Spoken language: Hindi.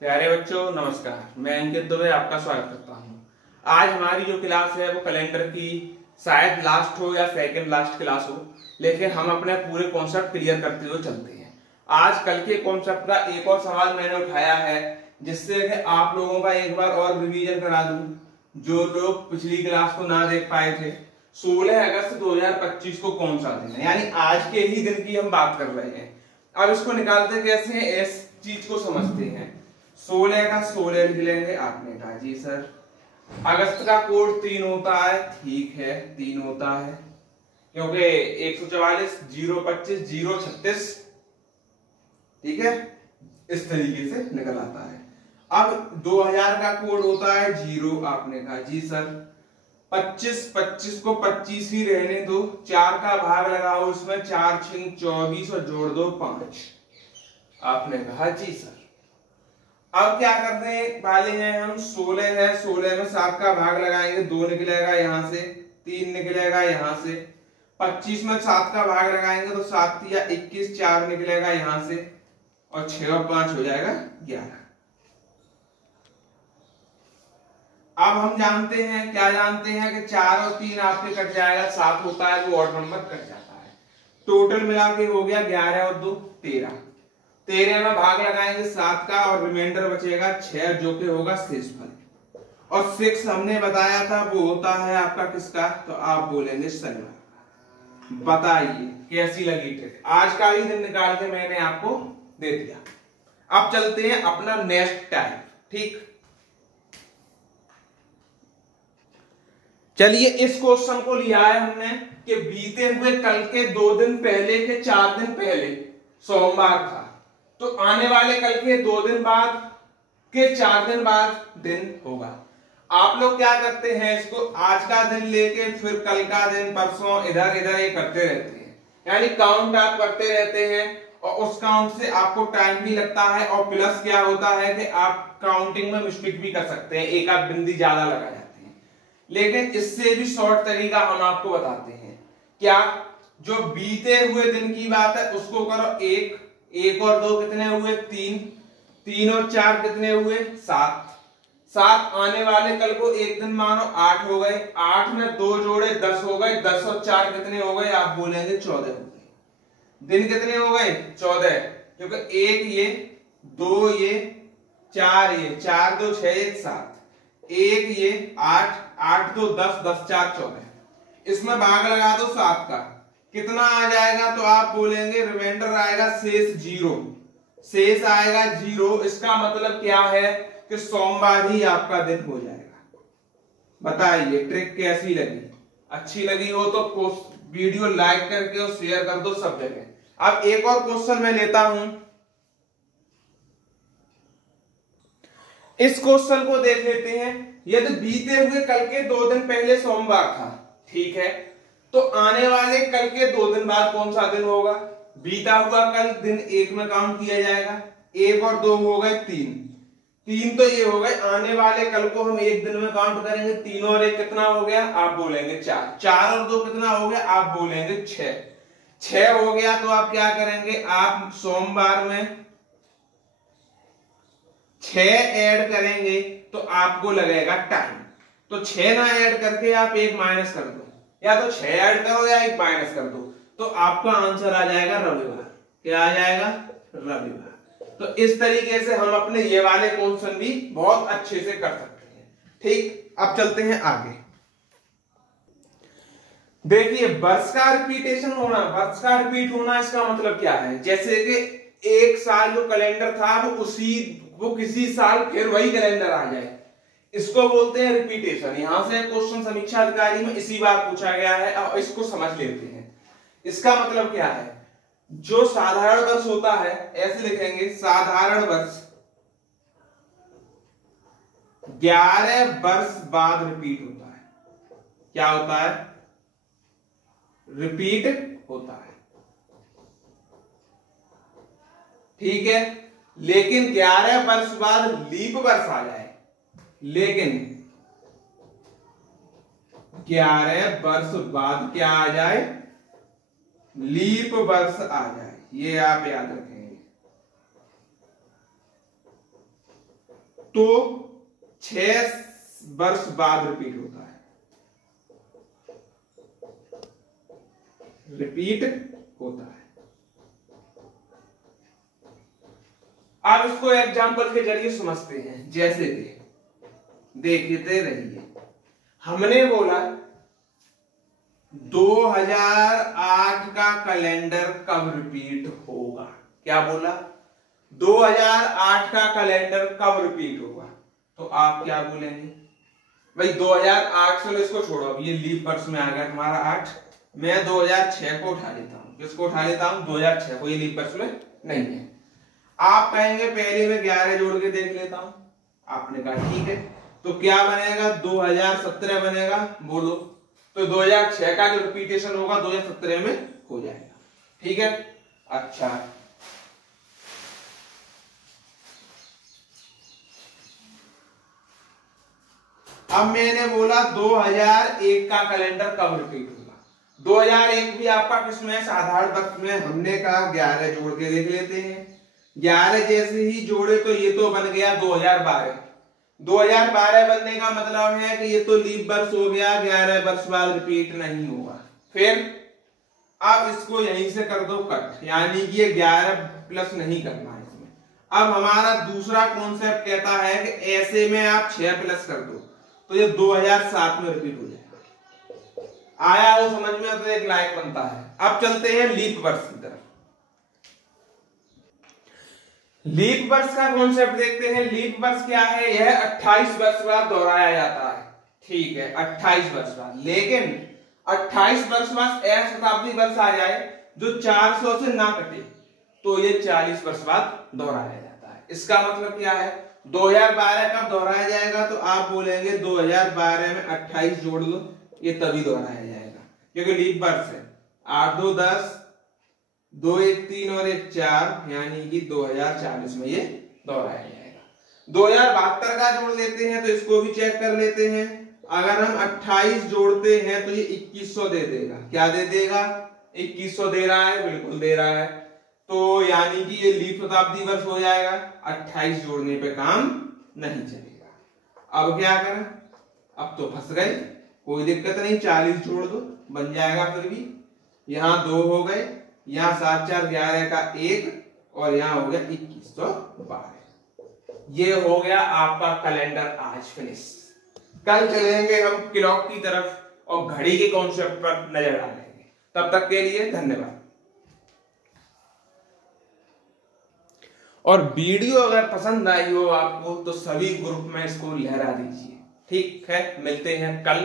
प्यारे बच्चों नमस्कार। मैं अंकित दुबे आपका स्वागत करता हूं। आज हमारी जो क्लास है वो कैलेंडर की शायद लास्ट हो या सेकंड लास्ट क्लास हो, लेकिन हम अपने पूरे कॉन्सेप्ट क्लियर करते हुए चलते हैं। आज कल के कॉन्सेप्ट का एक और सवाल मैंने उठाया है, जिससे कि आप लोगों का एक बार और रिवीजन करा दूं। जो लोग पिछली क्लास को ना देख पाए थे, 16 अगस्त 2025 को कौन सा दिन है, यानी आज के ही दिन की हम बात कर रहे हैं। अब इसको निकालते कैसे हैं, इस चीज को समझते हैं। 16 का 16 लिख लेंगे। आपने कहा जी सर अगस्त का कोड 3 होता है। ठीक है, 3 होता है क्योंकि 144 025 036, ठीक है, इस तरीके से निकल आता है। अब 2000 का कोड होता है 0। आपने कहा जी सर 25 को 25 ही रहने दो, 4 का भाग लगाओ, उसमें 4 6 24 और जोड़ दो 5। आपने कहा जी सर। अब क्या करने वाले हैं हम, 16 है, 16 में 7 का भाग लगाएंगे, 2 निकलेगा यहां से, 3 निकलेगा यहां से। 25 में 7 का भाग लगाएंगे तो 7 या 21, 4 निकलेगा यहां से, और 6 और 5 हो जाएगा 11। अब हम जानते हैं, क्या जानते हैं कि 4 और 3 आपके कट जाएगा, 7 होता है वो ऑड नंबर कट जाता है। टोटल मिला के हो गया 11 और 2 13। 13 में भाग लगाएंगे 7 का और रिमाइंडर बचेगा 6, जो कि होगा शेषफल। और 6 हमने बताया था वो होता है आपका किसका, तो आप बोलेंगे शनिवार। बताइए कैसी लगी ट्रिक। आज का ही दिन निकाल के मैंने आपको दे दिया। अब चलते हैं अपना नेक्स्ट टाइप। ठीक, चलिए इस क्वेश्चन को लिया है हमने कि बीते हुए कल के 2 दिन पहले के 4 दिन पहले सोमवार था, तो आने वाले कल के 2 दिन बाद के 4 दिन बाद दिन होगा। आप लोग क्या करते हैं, इसको आज का दिन लेके फिर कल का दिन, परसों, इधर इधर ये करते रहते हैं, यानी काउंट आप करते रहते हैं, और उस काउंट से आपको टाइम भी लगता है। और प्लस क्या होता है कि आप काउंटिंग में मिस्टेक भी कर सकते हैं, एक आध बिंदी ज्यादा लगा जाती है। लेकिन इससे भी शॉर्ट तरीका हम आपको बताते हैं। क्या, जो बीते हुए दिन की बात है उसको करो 1 और 2 कितने हुए 3, 3 और 4 कितने हुए 7, 7 आने वाले कल को एक दिन मानो 8 हो गए, 8 में 2 जोड़े 10 हो गए, 10 और 4 कितने हो गए, आप बोलेंगे 14 हो गए। दिन कितने हो गए 14, क्योंकि 1 ये 2 ये 4 ये 4 2 6 1 7, 1 ये 8 8 2 10 10 4 14। इसमें भाग लगा दो 7 का, कितना आ जाएगा, तो आप बोलेंगे रिमाइंडर आएगा शेष 0, शेष आएगा 0। इसका मतलब क्या है कि सोमवार ही आपका दिन हो जाएगा। बताइए ट्रिक कैसी लगी। अच्छी लगी हो तो वीडियो लाइक करके और शेयर कर दो सब जगह। अब एक और क्वेश्चन मैं लेता हूं, इस क्वेश्चन को देख लेते हैं। यदि बीते हुए कल के 2 दिन पहले सोमवार था, ठीक है, तो आने वाले कल के 2 दिन बाद कौन सा दिन होगा। बीता हुआ कल दिन 1 में काउंट किया जाएगा, 1 और 2 हो गए 3, 3 तो ये हो गए। आने वाले कल को हम एक दिन में काउंट करेंगे, 3 और 1 कितना हो गया, आप बोलेंगे 4, 4 और 2 कितना हो गया, आप बोलेंगे 6, 6 हो गया। तो आप क्या करेंगे, आप सोमवार में 6 ऐड करेंगे तो आपको लगेगा टाइम। तो 6 ना ऐड करके आप 1 माइनस कर दो, या तो 6 ऐड करो या 1 माइनस कर दो, तो आपका आंसर आ जाएगा रविवार। क्या आ जाएगा, रविवार। तो इस तरीके से हम अपने ये वाले क्वेश्चन भी बहुत अच्छे से कर सकते हैं। ठीक, अब चलते हैं आगे। देखिए वर्ष का रिपीटेशन होना, वर्ष का रिपीट होना, इसका मतलब क्या है, जैसे कि एक साल जो कैलेंडर था वो किसी साल फिर वही कैलेंडर आ जाए, इसको बोलते हैं रिपीटेशन। यहां से क्वेश्चन समीक्षा अधिकारी में इसी बार पूछा गया है, और इसको समझ लेते हैं। इसका मतलब क्या है, जो साधारण वर्ष होता है, ऐसे लिखेंगे साधारण वर्ष 11 वर्ष बाद रिपीट होता है। क्या होता है, रिपीट होता है, ठीक है। लेकिन 11 वर्ष बाद लीप वर्ष आ जाए, लेकिन 11 वर्ष बाद क्या आ जाए, लीप वर्ष आ जाए, ये आप याद रखेंगे। तो 6 वर्ष बाद रिपीट होता है, रिपीट होता है। आप इसको एग्जाम्पल के जरिए समझते हैं, जैसे कि देखते रहिए। हमने बोला 2008 का कैलेंडर कब रिपीट होगा, क्या बोला, 2008 का कैलेंडर कब रिपीट होगा। तो आप क्या बोलेंगे भाई 2008 से इसको छोड़ो, अब ये लीप वर्ष में आ गया तुम्हारा 8, मैं 2006 को उठा लेता हूं। किसको उठा लेता हूं, 2006 को, ये लीप वर्ष में नहीं है। आप कहेंगे पहले में 11 जोड़ के देख लेता हूं, आपने कहा ठीक है, तो क्या बनेगा 2017 बनेगा, बोलो। तो 2006 का जो रिपीटेशन होगा 2017 में हो जाएगा, ठीक है। अच्छा, अब मैंने बोला 2001 का कैलेंडर कब रिपीट होगा। 2001 भी आपका किसमें है, साधारण वर्ष में। हमने कहा 11 जोड़ के देख लेते हैं। 11 जैसे ही जोड़े तो ये तो बन गया 2012। 2012 बनने का मतलब है कि ये तो लीप वर्ष हो गया, 11 वर्ष बाद रिपीट नहीं होगा। फिर अब इसको यहीं से कर दो कट, यानी कि ये 11 प्लस नहीं करना है इसमें। अब हमारा दूसरा कॉन्सेप्ट कहता है कि ऐसे में आप 6 प्लस कर दो तो ये 2007 में रिपीट हो जाएगा। आया वो समझ में, तो एक लायक बनता है। अब चलते हैं लीप वर्ष की तरफ। लीप वर्ष का कॉन्सेप्ट देखते हैं। लीप वर्ष क्या है, यह 28 वर्ष बाद दोहराया जाता है, ठीक है, 28 वर्ष बाद। लेकिन 28 वर्ष बाद एक शताब्दी वर्ष आ जाए जो 400 से ना कटे तो ये 40 वर्ष बाद दोहराया जाता है। इसका मतलब क्या है, 2012 कब दोहराया जाएगा, तो आप बोलेंगे 2012 में 28 जोड़ लो, ये तभी दोहराया जाएगा, क्योंकि लीप वर्ष है। 8 2 10, 2 1 3 और 1 4, यानी कि 2040 में ये दोहराया जाएगा। 2072 का जोड़ लेते हैं तो इसको भी चेक कर लेते हैं। अगर हम 28 जोड़ते हैं तो ये 2100 दे देगा। क्या दे देगा, 2100 दे रहा है, बिल्कुल दे रहा है। तो यानी कि ये लीप शताब्दी वर्ष हो जाएगा। 28 जोड़ने पे काम नहीं चलेगा। अब क्या करें, अब तो फंस गए, कोई दिक्कत नहीं, 40 जोड़ दो, बन जाएगा। फिर भी यहाँ 2 हो गए, यहाँ 7 4 11 का 1 और यहाँ हो गया 2112। ये हो गया आपका कैलेंडर आज फिनिश। कल चलेंगे हम क्लॉक की तरफ और घड़ी के कॉन्सेप्ट पर नजर डालेंगे। तब तक के लिए धन्यवाद। और वीडियो अगर पसंद आई हो आपको तो सभी ग्रुप में इसको लहरा दीजिए, ठीक है। मिलते हैं कल।